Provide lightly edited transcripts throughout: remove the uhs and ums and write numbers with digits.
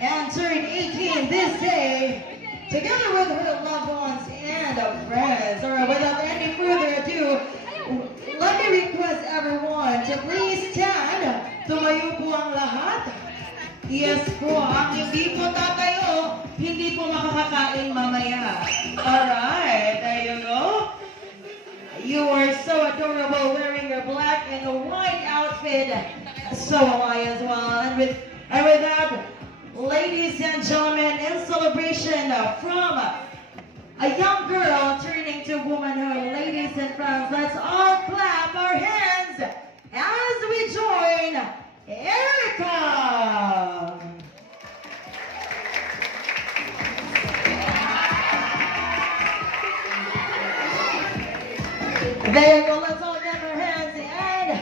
and turned 18 this day, together with her loved ones and friends. Alright, without any further ado, let me request everyone to please stand. Tumayo po ang lahat. Yes po, ang hindi po tatayo, hindi po makakakain mamaya. Alright, there you go. You are so adorable wearing your black and white outfit. So am I as well. And with that, ladies and gentlemen, in celebration from a young girl turning to womanhood, ladies and friends, let's all clap our hands as we join Erica. There you go, let's all give her hands and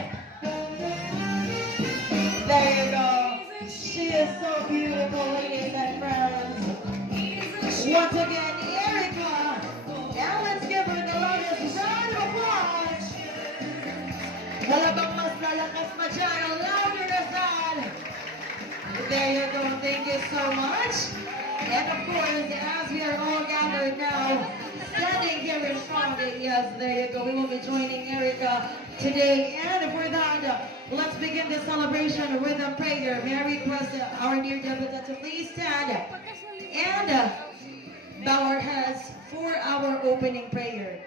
there you go. She is so beautiful, ladies and friends. Once again, Erica. Now let's give her the loudest round of applause. Wala bang mas lalakas pa dyan, louder as that. There you go, thank you so much. And of course, as we are all gathered now, standing here in front of it, yes, there you go. We will be joining Erica today. And for that, let's begin the celebration with a prayer. May I request our dear Deputy to please stand and bow our heads for our opening prayer.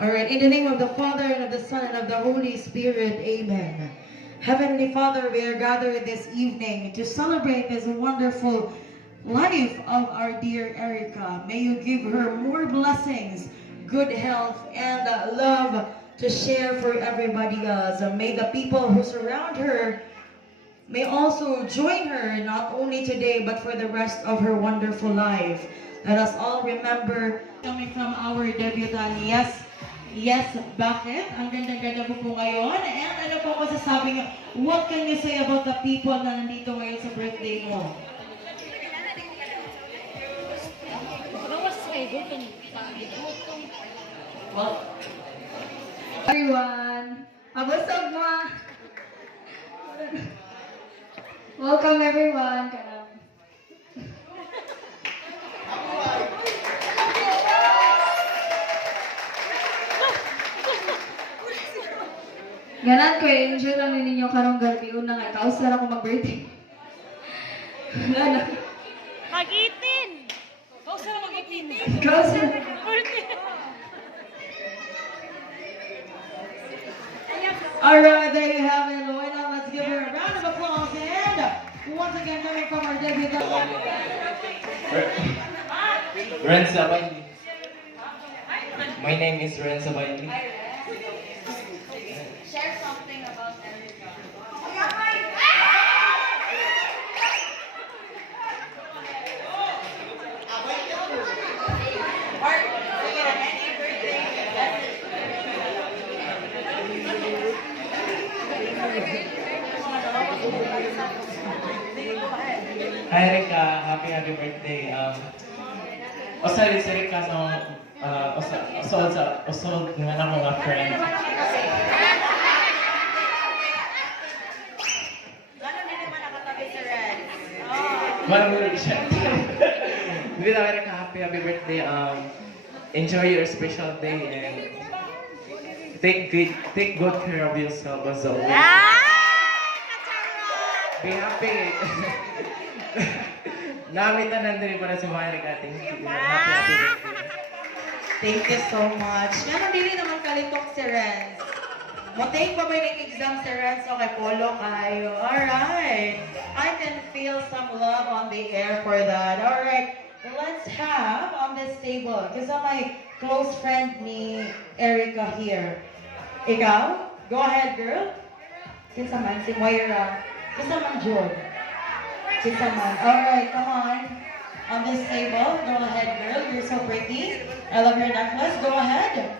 All right, in the name of the Father, and of the Son, and of the Holy Spirit, amen. Heavenly Father, we are gathered this evening to celebrate this wonderful life of our dear Erica. May you give her more blessings, good health, and love to share for everybody else. May the people who surround her may also join her, not only today, but for the rest of her wonderful life. Let us all remember, coming from our debutant, yes, bakit? Ang ganda-ganda po ngayon. And ano po masasabi niyo? What can you say about the people na nandito ngayon sa birthday mo? Well, everyone, abusog mo. Welcome everyone. Ganan ko enjoy lang ninyo karong gabi una nga kaos na ako mag-birthday. Ganan. Mag-itin! Kaus na mag-itin! Kaos na. Alright, there you have it, Lloyd. Now let's give her a round of applause. And once again, coming from our debutant. Renza Bailey. My name is Renza Bailey. Share something about Erica. Hi Erika, happy birthday. Osalit si Erika sa usod nga na mga friend. Gano'n din naman nakatabi si Red. Walang ulit siya. Hindi na Erika, happy birthday. Enjoy your special day and take good care of yourself as always. Be happy. Namitan nandun para sa mga Erika. Thank you. Happy birthday. Thank you so much. Yan, hindi naman kalitok si Renz. Matake pa ba yung exam si Renz? Okay, polo kayo. Alright. I can feel some love on the air for that. Alright. Let's have on this table, kasi my close friend ni Erica here. Ikaw? Go ahead, girl. Kinsa man, si Moira. Kinsa man, Jod. Kinsa man. Alright, come on. On this table, go ahead, girl. You're so pretty. I love your necklace. Go ahead.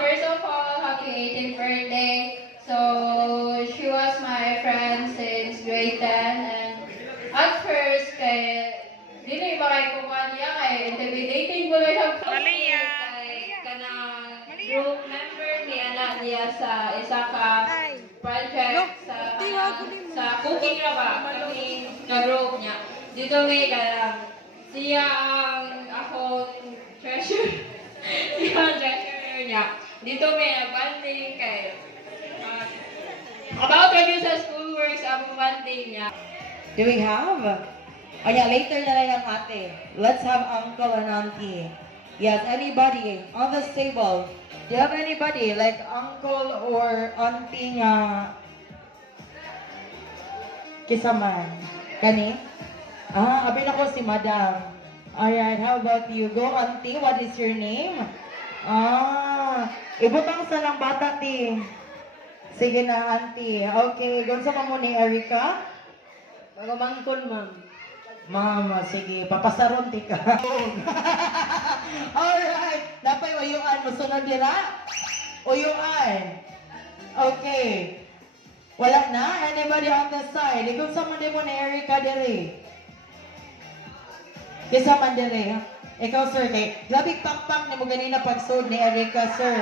First of all, happy 18th birthday. So, she was my friend since grade 10 and at first, dili ba kay kukuha niya kay intimidated member ni anak niya sa isa ka project sa cooking ra ba kami ka-group niya. Dito may siya ang ako treasure. Siya ang treasurer niya. Dito may nag-banding kay about review sa schoolworks ang banding niya. Do we have? Oh yeah, later na lang ang ate. Let's have uncle and auntie. Yes, anybody on this table? Do you have anybody like uncle or auntie nga kisaman? Kani? Abin ako si madam. Alright, how about you? Go auntie, what is your name? Ibutang sa lang bata ti. Sige na auntie. Okay, gunsa pa mo ni Erica? Magumangkon, ma'am. Mama, sige, papasaron ti ka. Alright, napay uyuan mo sunod nila? Uyuan. Okay. Wala na? Anybody on the side? Ikaw sa man mo ni Erica diri. Kisa man diri. Ikaw sir, kay labig pakpak ni mo ganina pagsud ni Erica sir.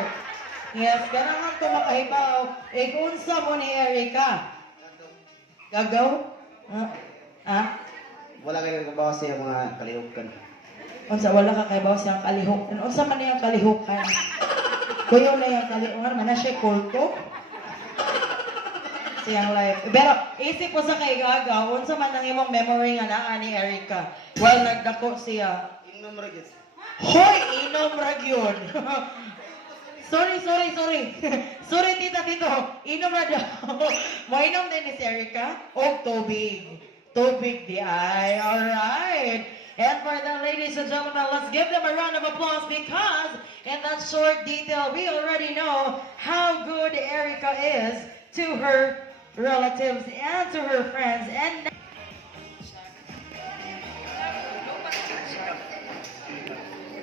Yes, ganahan ko makahibaw. Unsa mo ni Erica? Gagaw? Wala kayo nagbabawas sa mga kalihukan. Unsa wala ka kay bawas siyang kalihukan. Unsa man niyang kalihukan? Kuyo na yung kalihukan, man na siya kulto. Siyang life. Pero isip ko sa kay Gaga, unsa man nang imong memory nga naa ni Erica. Well, nagdako siya. Inom ra gyud. Hoy, inom ra gyud. Sorry. Sorry, tito. Inom ra daw. Mainom din ni si Erica. O tubig. Tubig di ay. Alright. And for the ladies and gentlemen, let's give them a round of applause because in that short detail, we already know how good Erica is to her relatives and to her friends. And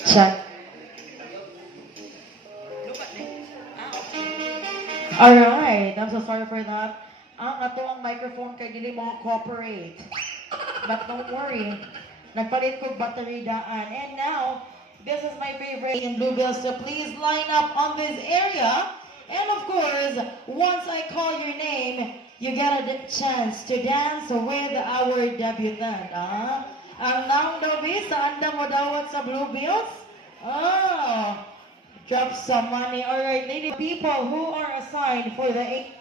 check. Alright, I'm so sorry for that. Ang ang microphone kay dili mo cooperate. But don't worry, nagpalit ko battery daan. And now, this is my favorite in Bluebills, so please line up on this area. And of course, once I call your name, you get a chance to dance with our debutant. Ang naong daw sa anda mo dawat sa Bluebills? Drop some money. Alright, lady people who are assigned for the 8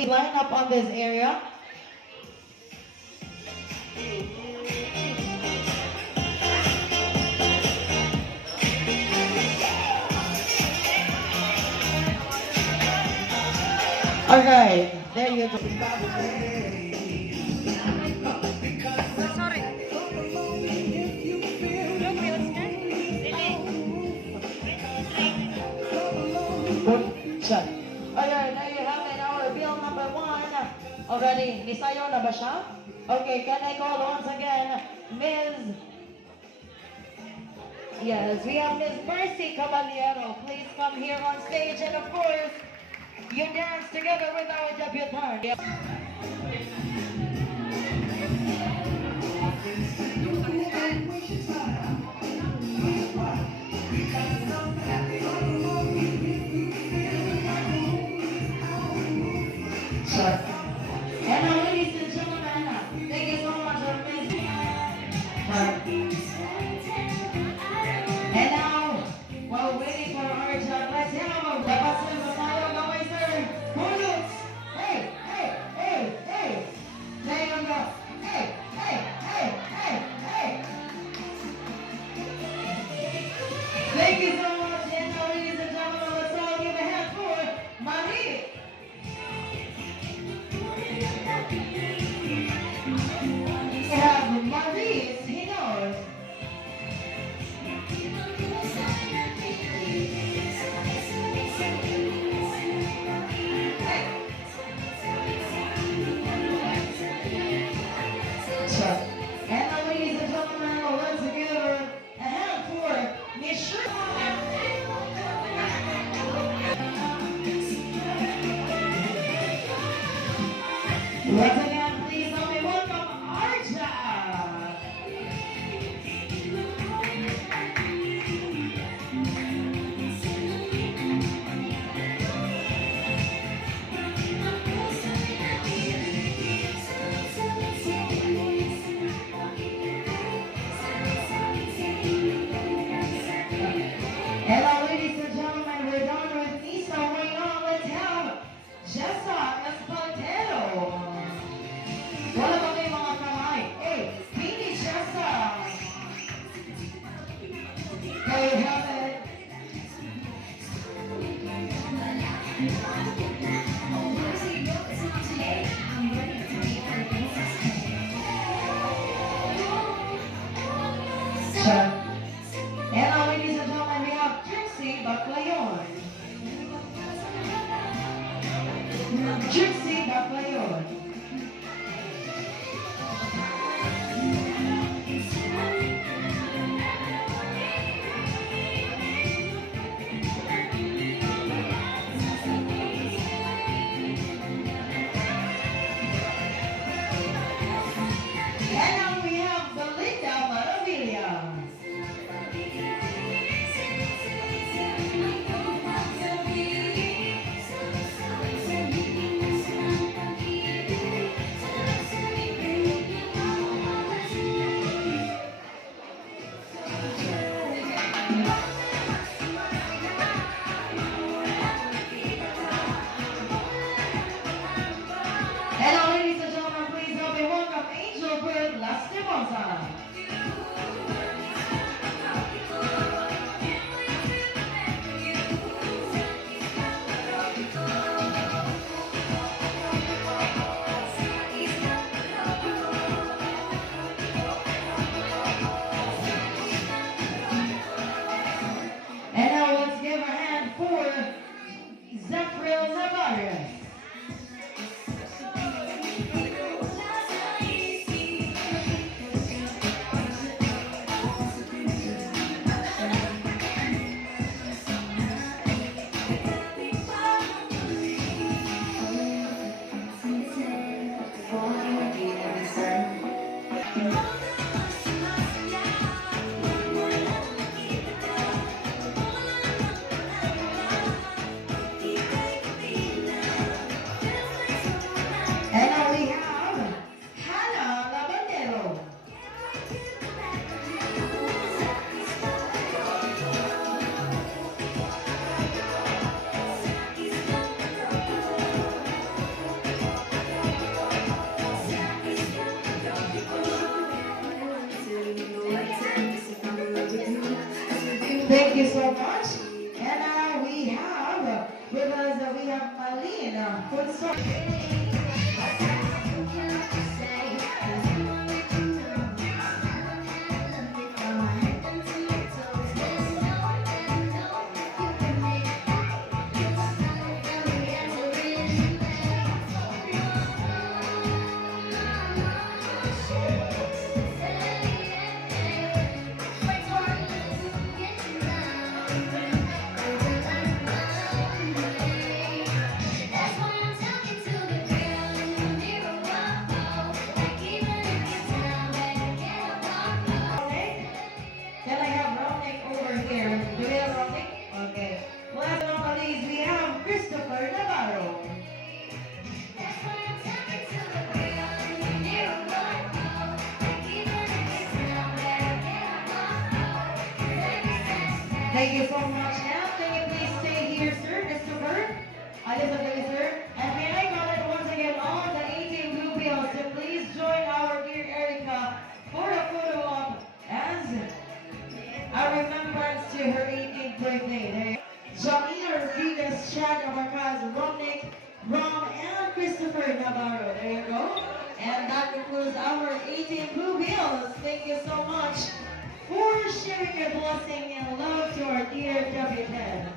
line up on this area. Alright, there you go. Sorry. Good shot. Alright, now you have it. Our bill number 1. Already, nisayo na ba siya? Okay, can I call once again, Ms. Yes, we have Ms. Mercy Caballero. Please come here on stage and of course, you dance together with our debutante. Sure. And now, ladies and gentlemen, thank you so much for Ms. And now, while waiting for our job, let's have a dapat sa tayo gawin, sir. Bullets! Hey! There you go. Hey! Thank you so much. And now, ladies and gentlemen, let's all give a hand for Marie. We have Marie Hinos. And now, ladies and gentlemen, let's give a hand for Miss Shirley. Once again, please help me welcome Arja. we have it. And now, ladies and gentlemen, we have Trixie Baclayon. Trixie Baclayon. And now we have Belinda Maravilla. And now, ladies and gentlemen, please help me welcome Angel Bird Lastimosa. And now let's give a hand for Zephyr Navarez. And now we have Hannah Labandero. Thank you so much. And now we have with us, we have Malina Consor. Can I have Ronnie over here? Do we have Ronnie? Okay. Last but not least, we have Christopher Navarro. Thank you so much. Now, can you please stay here, sir, Christopher? Elizabeth, sir. And may I call it once again all the 18 blue bills to please join our dear Erica for a photo op as a remembrance to her 18th birthday. There. Jamila Rodriguez, Chad Abarcaz, Romnick, Rom, and Christopher Navarro. There you go. And that concludes our 18 blue bills. Thank you so much for sharing your blessing and love to our dear W10.